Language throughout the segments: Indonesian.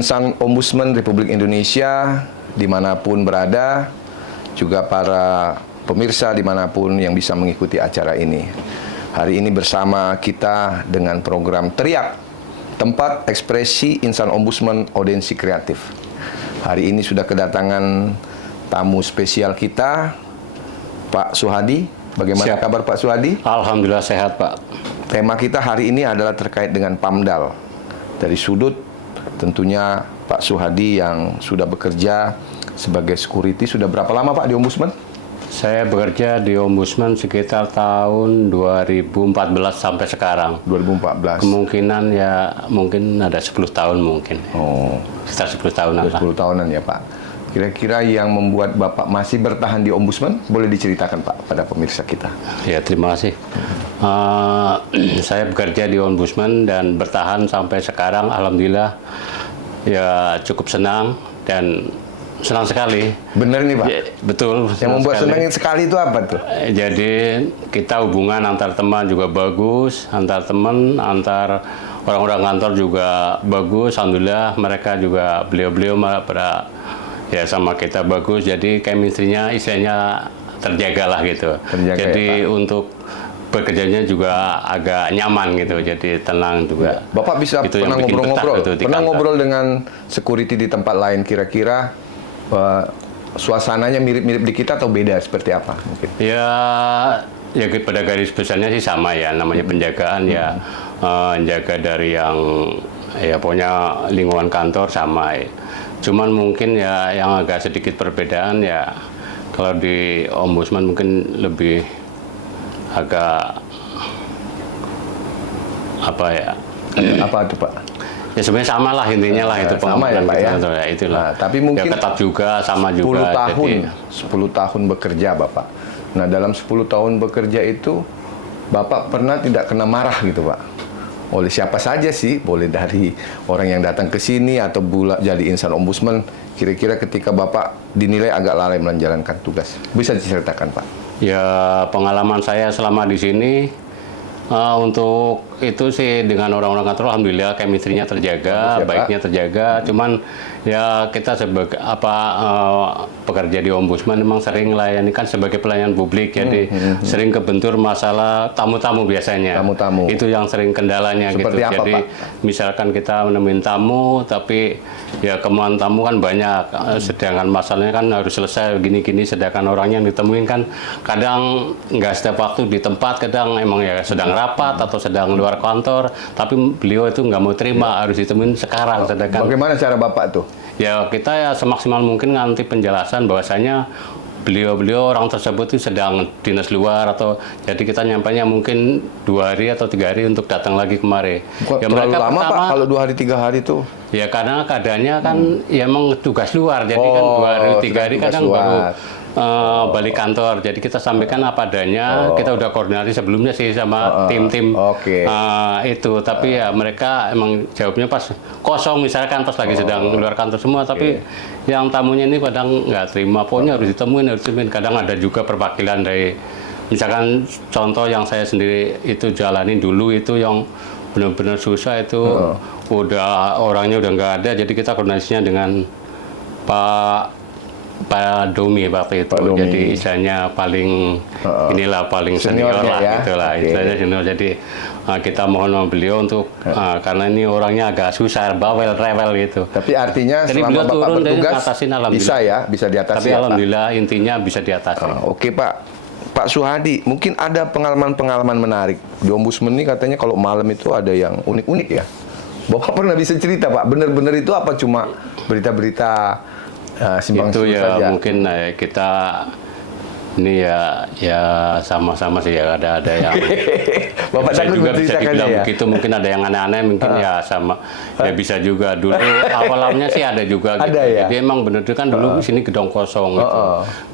Insan Ombudsman Republik Indonesia dimanapun berada, juga para pemirsa dimanapun yang bisa mengikuti acara ini. Hari ini bersama kita dengan program Teriak, tempat ekspresi Insan Ombudsman Audensi Kreatif. Hari ini sudah kedatangan tamu spesial kita, Pak Suhadi. Bagaimana kabar Pak Suhadi? Alhamdulillah sehat, Pak. Tema kita hari ini adalah terkait dengan PAMDAL. Dari sudut tentunya Pak Suhadi yang sudah bekerja sebagai security, sudah berapa lama Pak di Ombudsman? Saya bekerja di Ombudsman sekitar tahun 2014 sampai sekarang. 2014. Kemungkinan ya mungkin ada 10 tahun mungkin. Oh, sekitar 10 tahunan lah. 10 tahunan ya Pak. Kira-kira yang membuat Bapak masih bertahan di Ombudsman, boleh diceritakan Pak pada pemirsa kita? Ya, terima kasih. Saya bekerja di Ombudsman dan bertahan sampai sekarang, alhamdulillah ya cukup senang dan senang sekali. Bener nih Pak? Ya, betul. Yang membuat senang sekali itu apa tuh? Jadi kita hubungan antar teman juga bagus, antar teman, antar orang-orang kantor juga bagus. Alhamdulillah mereka juga beliau-beliau pada ya sama kita bagus. Jadi chemistry-nya istilahnya terjaga lah gitu. Terjaga, jadi ya, untuk bekerjanya juga agak nyaman gitu, jadi tenang juga. Bapak bisa itu pernah ngobrol-ngobrol, gitu, pernah ngobrol dengan security di tempat lain, kira-kira suasananya mirip-mirip di kita atau beda seperti apa mungkin? Ya pada garis besarnya sih sama ya, namanya penjagaan ya, jaga dari yang ya pokoknya lingkungan kantor sama ya. Cuman mungkin ya yang agak sedikit perbedaan ya, kalau di Ombudsman mungkin lebih agak apa ya? Apa itu Pak? Ya sebenarnya sama lah intinya lah itu sama ya Pak ya. Ya itulah. Nah, tapi mungkin ya, ketat juga sama 10 juga. tahun, Jadi, 10 tahun bekerja Bapak. Nah dalam 10 tahun bekerja itu Bapak pernah tidak kena marah gitu Pak? Oleh siapa saja sih, boleh dari orang yang datang ke sini atau jadi insan ombudsman, kira-kira ketika Bapak dinilai agak lalai menjalankan tugas. Bisa diceritakan Pak? Ya pengalaman saya selama di sini untuk itu sih dengan orang-orang kantor alhamdulillah chemistry-nya terjaga, baiknya terjaga. Cuman ya kita sebagai pekerja di Ombudsman memang sering layani kan sebagai pelayan publik, jadi sering kebentur masalah tamu-tamu biasanya. Tamu-tamu. Itu yang sering kendalanya. Seperti gitu. apa, Jadi Pak? misalkan kita menemuin tamu tapi ya kemauan tamu kan banyak, sedangkan masalahnya kan harus selesai gini-gini, sedangkan orangnya yang ditemuin kan kadang nggak setiap waktu di tempat, kadang emang ya sedang rapat atau sedang luar kantor, tapi beliau itu nggak mau terima, harus ditemuin sekarang. Sedangkan Bagaimana cara Bapak tuh? ya kita ya semaksimal mungkin nganti penjelasan bahwasanya beliau orang tersebut itu sedang dinas luar, atau jadi kita nyampainya mungkin 2 hari atau 3 hari untuk datang lagi kemari. Kok Ya terlalu mereka lama pertama, Pak kalau 2 hari 3 hari tuh? ya karena keadaannya kan ya emang tugas luar, jadi kan 2 hari 3 hari kadang baru balik kantor. Jadi kita sampaikan apa adanya. Kita udah koordinasi sebelumnya sih sama tim-tim itu. Tapi ya mereka emang jawabnya pas kosong, misalkan pas lagi sedang luar kantor semua. Tapi yang tamunya ini kadang nggak terima. Pokoknya harus ditemuin. Kadang ada juga perwakilan dari, misalkan contoh yang saya sendiri itu jalanin dulu itu yang benar-benar susah itu udah orangnya udah nggak ada. Jadi kita koordinasinya dengan Pak Domi waktu itu, jadi istilahnya paling inilah paling senior lah ya? Itulah istilahnya senior. Jadi kita mohon sama beliau untuk karena ini orangnya agak susah, bawel, rewel gitu. Tapi artinya jadi selama beliau Bapak turun bertugas ngatasin, bisa ya, bisa diatasi. Tapi ya, alhamdulillah Pak, intinya bisa diatasi. Oke Pak Suhadi, mungkin ada pengalaman-pengalaman menarik di Ombudsman ini, katanya kalau malam itu ada yang unik-unik ya. Bapak pernah bisa cerita Pak, benar-benar itu apa cuma berita-berita simpang itu siur ya saja? mungkin kita ini ya sama-sama sih ya, ada yang Bapak bisa takut juga bisa menceritakannya dibilang ya? begitu, mungkin ada yang aneh-aneh mungkin ya sama ya bisa juga dulu awalnya sih ada juga gitu. Ada ya? Jadi emang bener kan dulu sini gedung kosong gitu.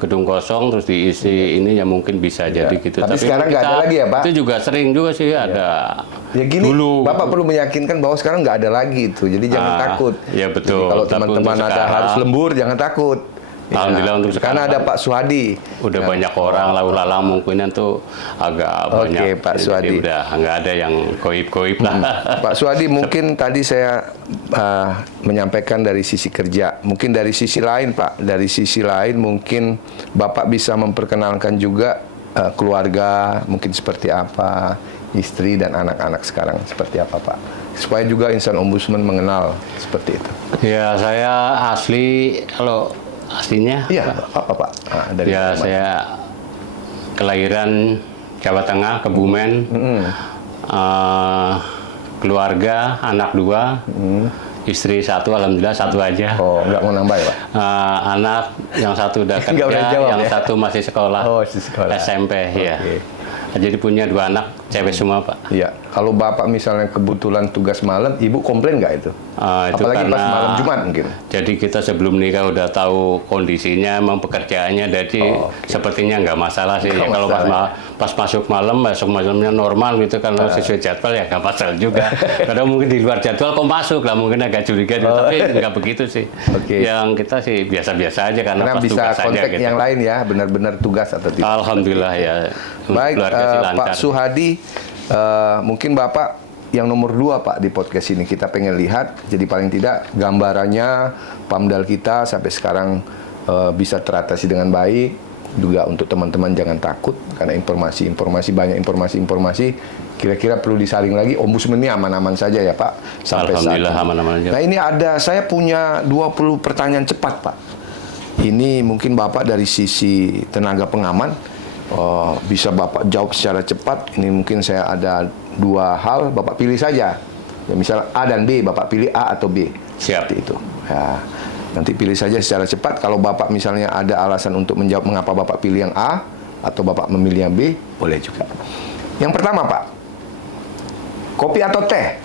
Gedung kosong terus diisi ini ya mungkin bisa jadi gitu. Tapi sekarang nggak ada lagi ya Pak? Itu juga sering juga sih ada. Ya gini, dulu. Bapak perlu meyakinkan bahwa sekarang nggak ada lagi itu. Jadi jangan takut. Ya betul. Jadi kalau Tapi teman-teman untuk ada sekarang, harus lembur, jangan takut. Alhamdulillah untuk sekarang. Karena ada Pak Suhadi. Udah banyak orang lalu lalang mungkin tuh agak banyak. Pak Jadi Suhadi. udah nggak ada yang goib-goib lah. Pak Suhadi, mungkin tadi saya menyampaikan dari sisi kerja. Mungkin dari sisi lain, Pak. Dari sisi lain mungkin Bapak bisa memperkenalkan juga keluarga, mungkin seperti apa, istri dan anak-anak sekarang seperti apa, Pak. Supaya juga insan ombudsman mengenal seperti itu. Ya, saya kalau aslinya Iya, apa Pak? Dari ya mana? saya kelahiran Jawa Tengah, Kebumen. Keluarga, anak 2. Istri 1, alhamdulillah 1 aja. Oh, nggak mau nambah ya, Pak? Anak yang 1 udah Nggak kerja, boleh jawab, yang ya? 1 masih sekolah. Oh, masih sekolah. SMP, ya. Oke. Jadi punya 2 anak, cewek semua, Pak. Iya. Kalau Bapak misalnya kebetulan tugas malam, Ibu komplain nggak itu? Itu Apalagi pas karena- malam Jumat mungkin. Jadi kita sebelum nikah udah tahu kondisinya, emang pekerjaannya, jadi sepertinya nggak masalah sih. Nggak Ya, kalau masalah. pas masuk malamnya normal gitu, kalau sesuai jadwal ya nggak masalah juga. Kadang mungkin di luar jadwal kok masuk lah, mungkin agak curiga, tapi nggak begitu sih. Oke. Yang kita sih biasa-biasa aja karena Karena pas bisa tugas aja kontak gitu. yang lain ya, benar-benar tugas atau tidak. Alhamdulillah ya. Untuk Baik, keluarga sih Pak lancar. Suhadi, mungkin Bapak yang nomor 2 Pak di podcast ini kita pengen lihat, jadi paling tidak gambarannya Pamdal kita sampai sekarang bisa teratasi dengan baik. Juga untuk teman-teman jangan takut karena banyak informasi kira-kira perlu disaring lagi. Ombudsman ini aman-aman saja ya Pak sampai saat Alhamdulillah ini. aman-aman aja. Nah ini saya punya 20 pertanyaan cepat Pak. Ini mungkin Bapak dari sisi tenaga pengaman bisa Bapak jawab secara cepat. Ini mungkin saya ada 2 hal, Bapak pilih saja. Ya, misal A dan B, Bapak pilih A atau B. Siap. Seperti itu. Ya, nanti pilih saja secara cepat. Kalau Bapak misalnya ada alasan untuk menjawab mengapa Bapak pilih yang A atau Bapak memilih yang B, boleh juga. Yang pertama Pak, kopi atau teh?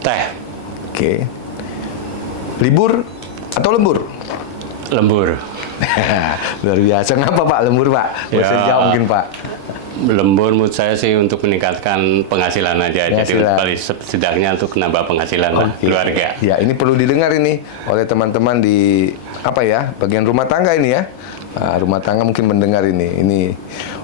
Teh, Oke. Libur atau lembur? lembur. Luar biasa. Ngapa Pak lembur Pak? Bisa Ya. jawab mungkin Pak. Lembur menurut saya sih untuk meningkatkan penghasilan aja. Jadi Penghasilan. paling setidaknya untuk nambah penghasilan lah, Oke. keluarga. Ya, ini perlu didengar ini oleh teman-teman di bagian rumah tangga ini ya. Nah, rumah tangga mungkin mendengar ini.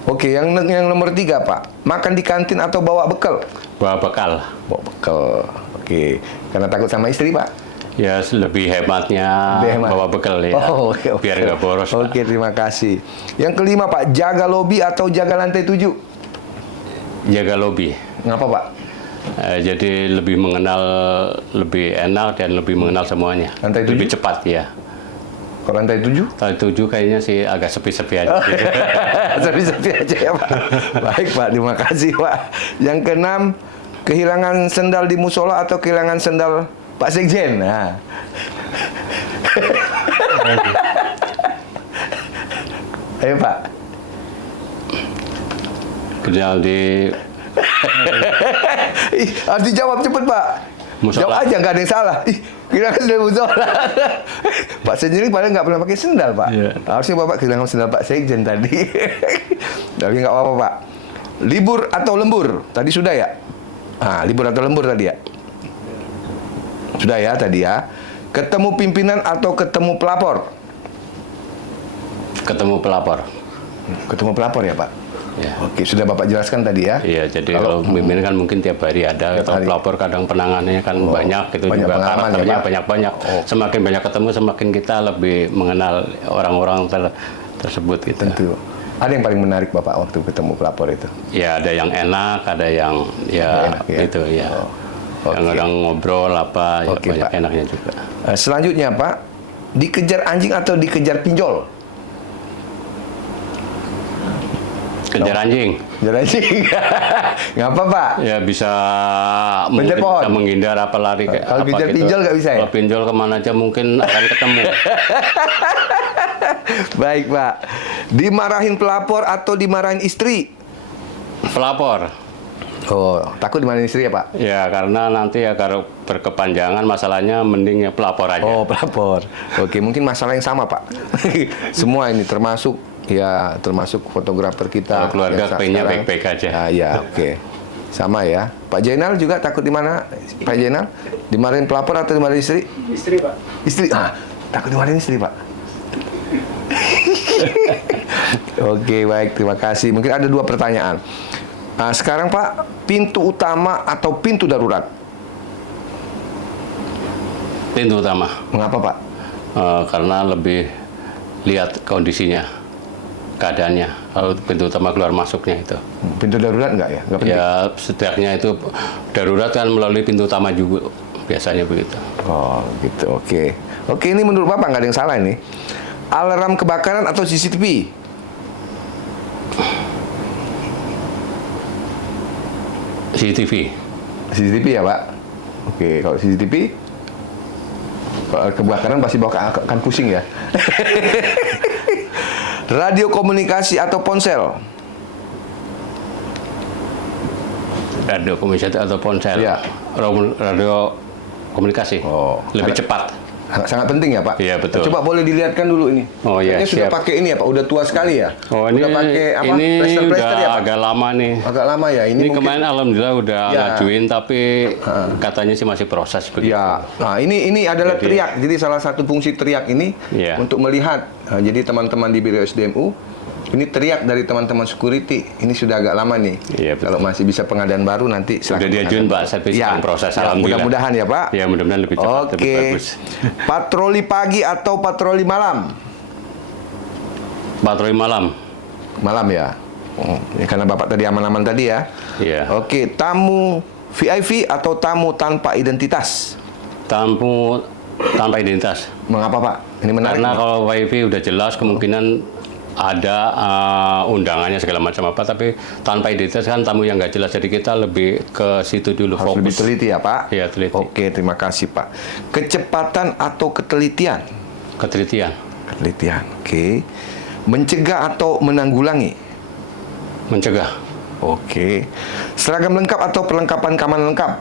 Oke, yang nomor 3 Pak, makan di kantin atau bawa bekal? Bawa bekal. Bawa bekal. Oke, karena takut sama istri Pak. Ya lebih hematnya Lebih hemat. bawa bekal ya. Oh, oke. Biar nggak boros. Pak. Oke, terima kasih. Yang kelima Pak, jaga lobi atau jaga lantai 7? Jaga lobi. Ngapa Pak? Jadi lebih lebih enak dan lebih mengenal semuanya. Lantai lebih 7? cepat ya. Kalau lantai 7? Lantai 7 kayaknya sih agak sepi-sepi aja. Sepi-sepi aja ya Pak. Baik Pak, terima kasih Pak. Yang keenam, kehilangan sendal di musola atau kehilangan sendal Pak Sekjen? Nah. Ayo Pak. Kenal di Ih, harus dijawab cepet Pak. Musola. Jawab aja, nggak ada yang salah. Ih, kehilangan sendal musola. Pak Sekjen ini paling nggak pernah pakai sendal Pak. Iya. Harusnya Bapak kehilangan sendal Pak Sekjen tadi. Tapi nggak apa-apa Pak. Libur atau lembur? Tadi sudah ya? Ah, libur atau lembur tadi ya? Sudah ya tadi ya. Ketemu pimpinan atau ketemu pelapor? ketemu pelapor. Ketemu pelapor ya Pak? Ya. Oke, sudah Bapak jelaskan tadi ya. Iya, jadi kalau pemimpin kan mungkin tiap hari ada, Tiap atau hari. pelapor kadang penanganannya kan banyak, itu banyak juga pengalaman ya, karakternya Pak? banyak-banyak. Semakin banyak ketemu, semakin kita lebih mengenal orang-orang tersebut gitu. Tentu. Ada yang paling menarik Bapak waktu ketemu pelapor itu? Ya ada yang enak, ada yang ya enak, ya? itu ya. oke. Yang kadang ngobrol apa, ya Oke, banyak Pak. enaknya juga. Selanjutnya Pak, dikejar anjing atau dikejar pinjol? Kejar anjing. Kejar anjing. Ngapa Pak? Ya bisa Manjat mungkin pohon? bisa menghindar apa lari kayak Kalau apa kejar gitu. pinjol nggak bisa ya? Kalau pinjol kemana aja mungkin akan ketemu. Baik Pak. Dimarahin pelapor atau dimarahin istri? Pelapor. Oh, takut dimarahin istri ya Pak? Ya karena nanti ya kalau berkepanjangan masalahnya mending ya pelapor aja. Oh, pelapor. Oke, mungkin masalah yang sama Pak. Semua ini termasuk fotografer kita. Kalau keluarga yang pengennya sekarang. baik-baik aja. Ah, ya, oke. Sama ya. Pak Jainal juga takut di mana? Pak Jainal dimarahin pelapor atau dimarahin istri? Istri, Pak. Istri. Ah, takut dimarahin istri Pak. Oke, baik, terima kasih. Mungkin ada 2 pertanyaan. Sekarang Pak, pintu utama atau pintu darurat? Pintu utama. Mengapa Pak? Karena lebih lihat kondisinya, keadaannya. Kalau pintu utama keluar masuknya itu. Pintu darurat enggak ya? Enggak penting? Ya setidaknya itu darurat kan melalui pintu utama juga. Biasanya begitu. Oh, gitu. Oke. Oke, ini menurut Bapak nggak ada yang salah ini. Alarm kebakaran atau CCTV? CCTV. CCTV ya, Pak? Oke, kalau CCTV kalau kebakaran pasti bawa akan pusing ya. Radio komunikasi atau ponsel? Radio komunikasi atau ponsel. Iya. Radio komunikasi. Oh, lebih cepat. Sangat penting ya, Pak? Iya, betul. Coba boleh dilihatkan dulu ini. Oh iya, Kayaknya sudah siap. pakai ini ya, Pak? Udah tua sekali ya? Oh ini, udah pakai apa? ini Plester-plester udah ya, Pak? agak lama nih. Agak lama ya? Ini mungkin... kemarin alhamdulillah udah Ya. ngajuin, tapi katanya sih masih proses begitu. Ya, nah ini adalah Jadi- teriak. Jadi salah satu fungsi teriak ini Iya. untuk melihat. Jadi teman-teman di Biro SDMU, ini teriak dari teman-teman security. Ini sudah agak lama nih. Iya, betul. Kalau masih bisa pengadaan baru nanti Sudah diajuin Pak, servis Ya, proses. ya, Alhamdulillah. mudah-mudahan ya Pak. Ya mudah-mudahan lebih cepat, lebih Oke. bagus. Patroli pagi atau patroli malam? Patroli malam. Malam ya. Ya, karena Bapak tadi aman-aman tadi ya. Iya. Oke, tamu VIP atau tamu tanpa identitas? Tamu tanpa identitas. Mengapa Pak? Ini menarik. Karena nih. kalau wifi udah jelas kemungkinan ada undangannya segala macam apa, tapi tanpa identitas kan tamu yang nggak jelas, jadi kita lebih ke situ dulu Harus lebih fokus. teliti ya Pak? Iya, teliti. Oke, terima kasih Pak. Kecepatan atau ketelitian? Ketelitian, Ketelitian, oke. Mencegah atau menanggulangi? mencegah, Oke. Seragam lengkap atau perlengkapan keamanan lengkap?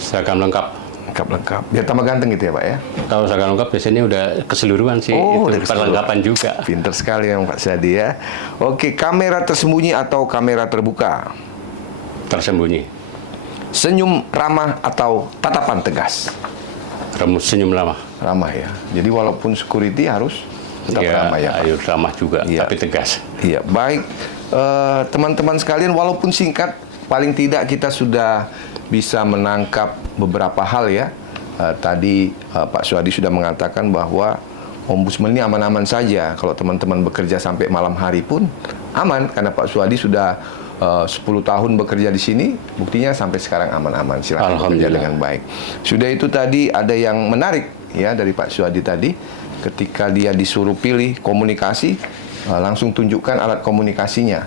seragam lengkap. Lengkap. Biar tambah ganteng gitu ya Pak ya? Kalau seragam lengkap biasanya udah keseluruhan sih, Oh, udah itu keseluruhan. perlengkapan juga. Pinter sekali yang Pak Syadi ya. Oke, kamera tersembunyi atau kamera terbuka? Tersembunyi, Senyum ramah atau tatapan tegas? remus senyum lama. Ramah ya. Jadi walaupun security harus tetap Ya, ramah ya Pak? ayo ramah juga, Iya. tapi tegas. Iya, baik. Teman-teman sekalian, walaupun singkat, paling tidak kita sudah bisa menangkap beberapa hal ya. Tadi Pak Suhadi sudah mengatakan bahwa Ombudsman ini aman-aman saja. Kalau teman-teman bekerja sampai malam hari pun aman, karena Pak Suhadi sudah 10 tahun bekerja di sini, buktinya sampai sekarang aman-aman. Silakan bekerja Alhamdulillah. dengan baik. Sudah itu tadi ada yang menarik ya dari Pak Suhadi tadi, ketika dia disuruh pilih komunikasi, langsung tunjukkan alat komunikasinya.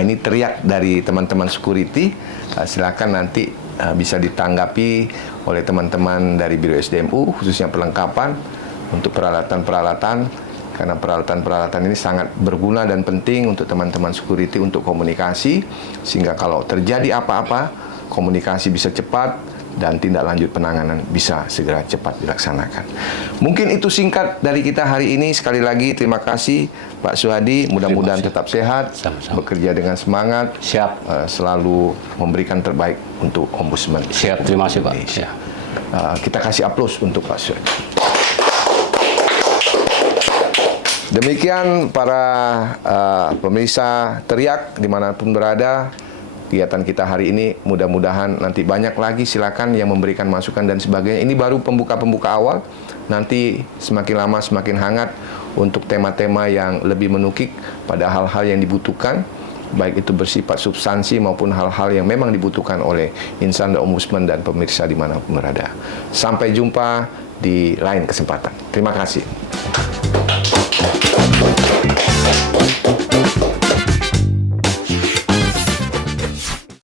Ini teriak dari teman-teman security. Silakan nanti bisa ditanggapi oleh teman-teman dari Biro SDMU, khususnya perlengkapan untuk peralatan-peralatan, karena peralatan-peralatan ini sangat berguna dan penting untuk teman-teman security untuk komunikasi, sehingga kalau terjadi apa-apa, komunikasi bisa cepat dan tindak lanjut penanganan bisa segera cepat dilaksanakan. Mungkin itu singkat dari kita hari ini. Sekali lagi terima kasih Pak Suhadi, mudah-mudahan tetap sehat, Sama-sama. bekerja dengan semangat, Siap. selalu memberikan terbaik untuk Ombudsman. Siap, terima kasih Pak. Indonesia. Ya. Kita kasih aplaus untuk Pak Suhadi. Demikian para pemirsa teriak dimanapun berada, kegiatan kita hari ini. Mudah-mudahan nanti banyak lagi, silakan yang memberikan masukan dan sebagainya. Ini baru pembuka-pembuka awal, nanti semakin lama semakin hangat untuk tema-tema yang lebih menukik pada hal-hal yang dibutuhkan, baik itu bersifat substansi maupun hal-hal yang memang dibutuhkan oleh insan dan ombudsman dan pemirsa dimanapun berada. Sampai jumpa di lain kesempatan. Terima kasih.